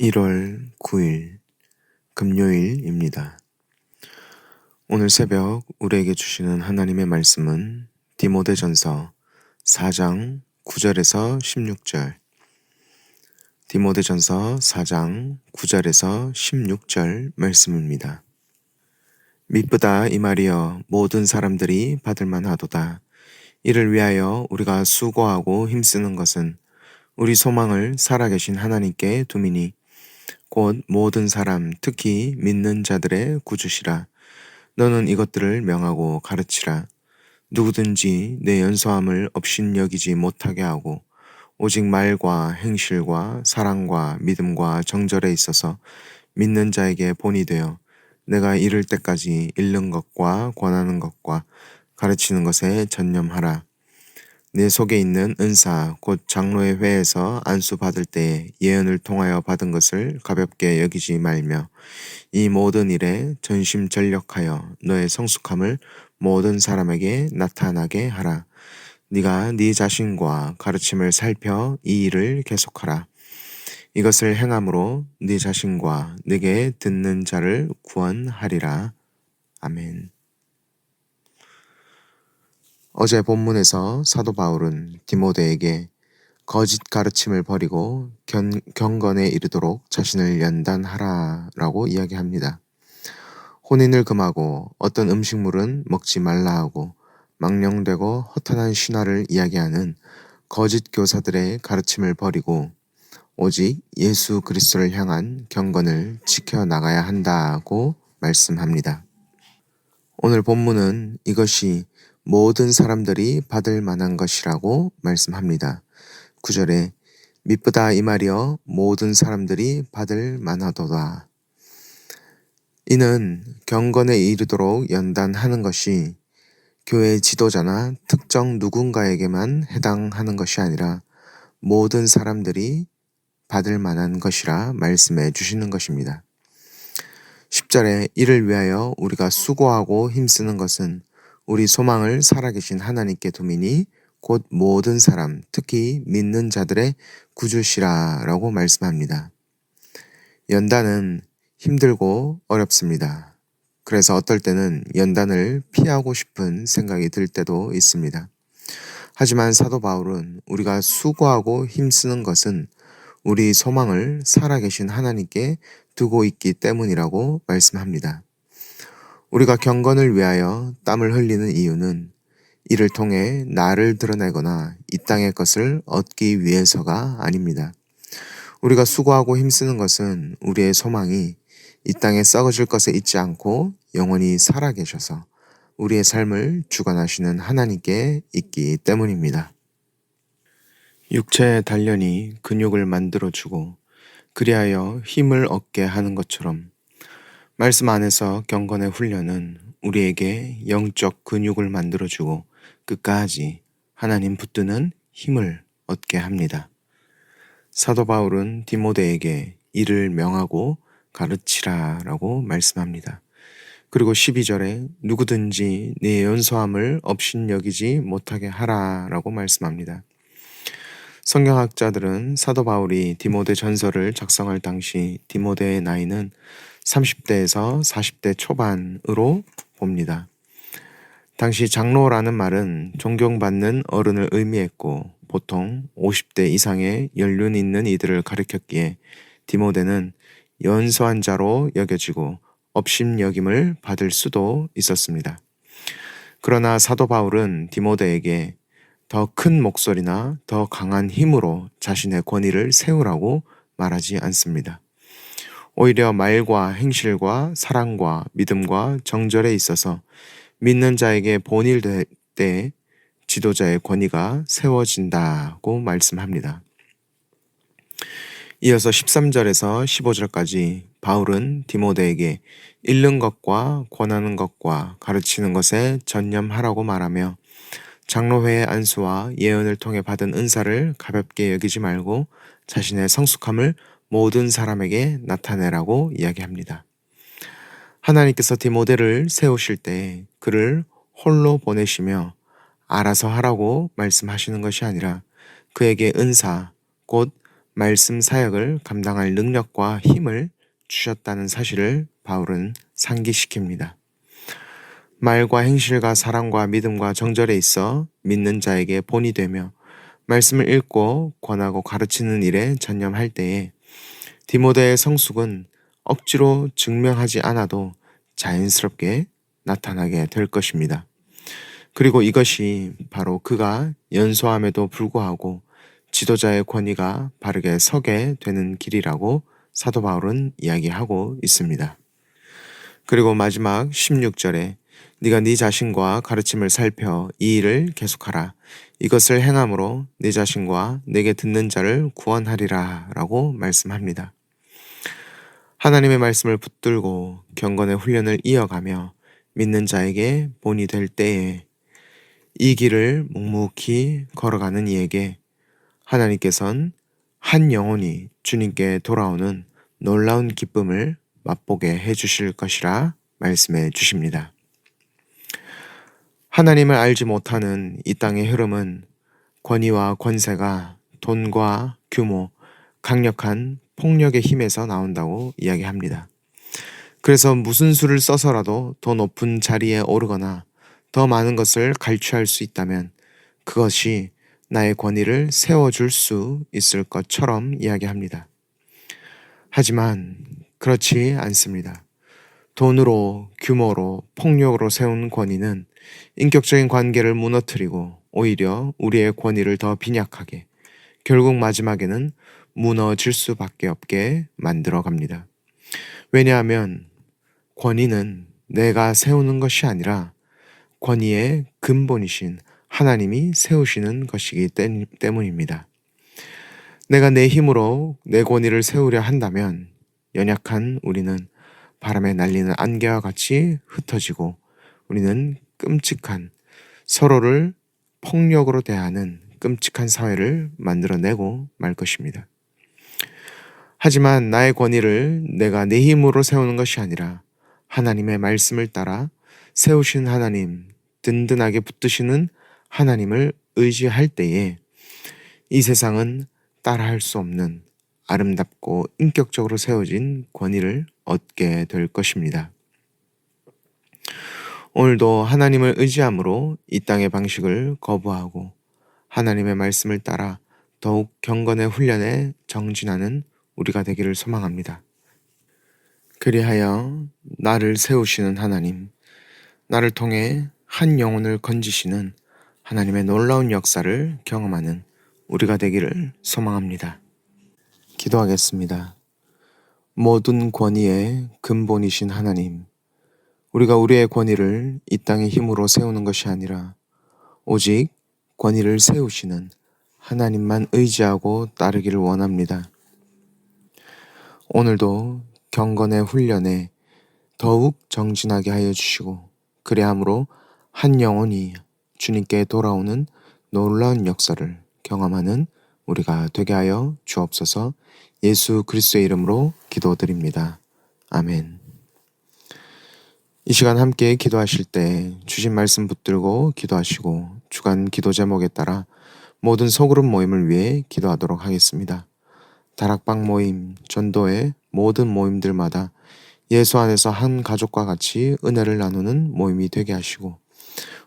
1월 9일 금요일입니다. 오늘 새벽 우리에게 주시는 하나님의 말씀은 디모데전서 4장 9절에서 16절, 디모데전서 4장 9절에서 16절 말씀입니다. 미쁘다 이 말이여 모든 사람들이 받을 만하도다. 이를 위하여 우리가 수고하고 힘쓰는 것은 우리 소망을 살아계신 하나님께 두미니 곧 모든 사람 특히 믿는 자들의 구주시라. 너는 이것들을 명하고 가르치라. 누구든지 내 연소함을 업신여기지 못하게 하고 오직 말과 행실과 사랑과 믿음과 정절에 있어서 믿는 자에게 본이 되어 내가 이를 때까지 읽는 것과 권하는 것과 가르치는 것에 전념하라. 내 속에 있는 은사 곧 장로의 회에서 안수 받을 때에 예언을 통하여 받은 것을 가볍게 여기지 말며 이 모든 일에 전심전력하여 너의 성숙함을 모든 사람에게 나타나게 하라. 네가 네 자신과 가르침을 살펴 이 일을 계속하라. 이것을 행함으로 네 자신과 네게 듣는 자를 구원하리라. 아멘. 어제 본문에서 사도 바울은 디모데에게 거짓 가르침을 버리고 경건에 이르도록 자신을 연단하라라고 이야기합니다. 혼인을 금하고 어떤 음식물은 먹지 말라 하고 망령되고 허탄한 신화를 이야기하는 거짓 교사들의 가르침을 버리고 오직 예수 그리스도를 향한 경건을 지켜나가야 한다고 말씀합니다. 오늘 본문은 이것이 모든 사람들이 받을 만한 것이라고 말씀합니다. 9절에 미쁘다 이 말이여 모든 사람들이 받을 만하도다. 이는 경건에 이르도록 연단하는 것이 교회 지도자나 특정 누군가에게만 해당하는 것이 아니라 모든 사람들이 받을 만한 것이라 말씀해 주시는 것입니다. 10절에 이를 위하여 우리가 수고하고 힘쓰는 것은 우리 소망을 살아계신 하나님께 두미니 곧 모든 사람, 특히 믿는 자들의 구주시라 라고 말씀합니다. 연단은 힘들고 어렵습니다. 그래서 어떨 때는 연단을 피하고 싶은 생각이 들 때도 있습니다. 하지만 사도 바울은 우리가 수고하고 힘쓰는 것은 우리 소망을 살아계신 하나님께 두고 있기 때문이라고 말씀합니다. 우리가 경건을 위하여 땀을 흘리는 이유는 이를 통해 나를 드러내거나 이 땅의 것을 얻기 위해서가 아닙니다. 우리가 수고하고 힘쓰는 것은 우리의 소망이 이 땅에 썩어질 것에 있지 않고 영원히 살아계셔서 우리의 삶을 주관하시는 하나님께 있기 때문입니다. 육체의 단련이 근육을 만들어주고 그리하여 힘을 얻게 하는 것처럼 말씀 안에서 경건의 훈련은 우리에게 영적 근육을 만들어주고 끝까지 하나님 붙드는 힘을 얻게 합니다. 사도 바울은 디모데에게 이를 명하고 가르치라 라고 말씀합니다. 그리고 12절에 누구든지 네 연소함을 업신여기지 못하게 하라 라고 말씀합니다. 성경학자들은 사도 바울이 디모데 전서를 작성할 당시 디모데의 나이는 30대에서 40대 초반으로 봅니다. 당시 장로라는 말은 존경받는 어른을 의미했고 보통 50대 이상의 연륜 있는 이들을 가리켰기에 디모데는 연소한 자로 여겨지고 업신여김을 받을 수도 있었습니다. 그러나 사도 바울은 디모데에게 더 큰 목소리나 더 강한 힘으로 자신의 권위를 세우라고 말하지 않습니다. 오히려 말과 행실과 사랑과 믿음과 정절에 있어서 믿는 자에게 본일 때 지도자의 권위가 세워진다고 말씀합니다. 이어서 13절에서 15절까지 바울은 디모데에게 읽는 것과 권하는 것과 가르치는 것에 전념하라고 말하며 장로회의 안수와 예언을 통해 받은 은사를 가볍게 여기지 말고 자신의 성숙함을 모든 사람에게 나타내라고 이야기합니다. 하나님께서 디모데를 세우실 때 그를 홀로 보내시며 알아서 하라고 말씀하시는 것이 아니라 그에게 은사, 곧 말씀 사역을 감당할 능력과 힘을 주셨다는 사실을 바울은 상기시킵니다. 말과 행실과 사랑과 믿음과 정절에 있어 믿는 자에게 본이 되며 말씀을 읽고 권하고 가르치는 일에 전념할 때에 디모데의 성숙은 억지로 증명하지 않아도 자연스럽게 나타나게 될 것입니다. 그리고 이것이 바로 그가 연소함에도 불구하고 지도자의 권위가 바르게 서게 되는 길이라고 사도 바울은 이야기하고 있습니다. 그리고 마지막 16절에 네가 네 자신과 가르침을 살펴 이 일을 계속하라. 이것을 행함으로 네 자신과 내게 듣는 자를 구원하리라 라고 말씀합니다. 하나님의 말씀을 붙들고 경건의 훈련을 이어가며 믿는 자에게 본이 될 때에 이 길을 묵묵히 걸어가는 이에게 하나님께서는 한 영혼이 주님께 돌아오는 놀라운 기쁨을 맛보게 해주실 것이라 말씀해 주십니다. 하나님을 알지 못하는 이 땅의 흐름은 권위와 권세가 돈과 규모, 강력한 폭력의 힘에서 나온다고 이야기합니다. 그래서 무슨 수를 써서라도 더 높은 자리에 오르거나 더 많은 것을 갈취할 수 있다면 그것이 나의 권위를 세워줄 수 있을 것처럼 이야기합니다. 하지만 그렇지 않습니다. 돈으로, 규모로, 폭력으로 세운 권위는 인격적인 관계를 무너뜨리고 오히려 우리의 권위를 더 빈약하게, 결국 마지막에는 무너질 수밖에 없게 만들어 갑니다. 왜냐하면 권위는 내가 세우는 것이 아니라 권위의 근본이신 하나님이 세우시는 것이기 때문입니다. 내가 내 힘으로 내 권위를 세우려 한다면 연약한 우리는 바람에 날리는 안개와 같이 흩어지고 우리는 끔찍한 서로를 폭력으로 대하는 끔찍한 사회를 만들어내고 말 것입니다. 하지만 나의 권위를 내가 내 힘으로 세우는 것이 아니라 하나님의 말씀을 따라 세우신 하나님, 든든하게 붙드시는 하나님을 의지할 때에 이 세상은 따라할 수 없는 아름답고 인격적으로 세워진 권위를 얻게 될 것입니다. 오늘도 하나님을 의지함으로 이 땅의 방식을 거부하고 하나님의 말씀을 따라 더욱 경건의 훈련에 정진하는 우리가 되기를 소망합니다. 그리하여 나를 세우시는 하나님, 나를 통해 한 영혼을 건지시는 하나님의 놀라운 역사를 경험하는 우리가 되기를 소망합니다. 기도하겠습니다. 모든 권위의 근본이신 하나님, 우리가 우리의 권위를 이 땅의 힘으로 세우는 것이 아니라 오직 권위를 세우시는 하나님만 의지하고 따르기를 원합니다. 오늘도 경건의 훈련에 더욱 정진하게 하여 주시고 그리함으로 한 영혼이 주님께 돌아오는 놀라운 역사를 경험하는 우리가 되게 하여 주옵소서. 예수 그리스도의 이름으로 기도드립니다. 아멘. 이 시간 함께 기도하실 때 주신 말씀 붙들고 기도하시고 주간 기도 제목에 따라 모든 소그룹 모임을 위해 기도하도록 하겠습니다. 다락방 모임, 전도회 모든 모임들마다 예수 안에서 한 가족과 같이 은혜를 나누는 모임이 되게 하시고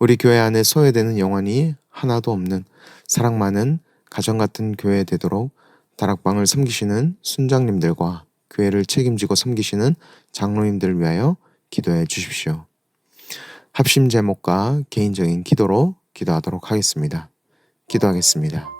우리 교회 안에 소외되는 영혼이 하나도 없는 사랑 많은 가정 같은 교회 되도록 다락방을 섬기시는 순장님들과 교회를 책임지고 섬기시는 장로님들을 위하여 기도해 주십시오. 합심 제목과 개인적인 기도로 기도하도록 하겠습니다. 기도하겠습니다.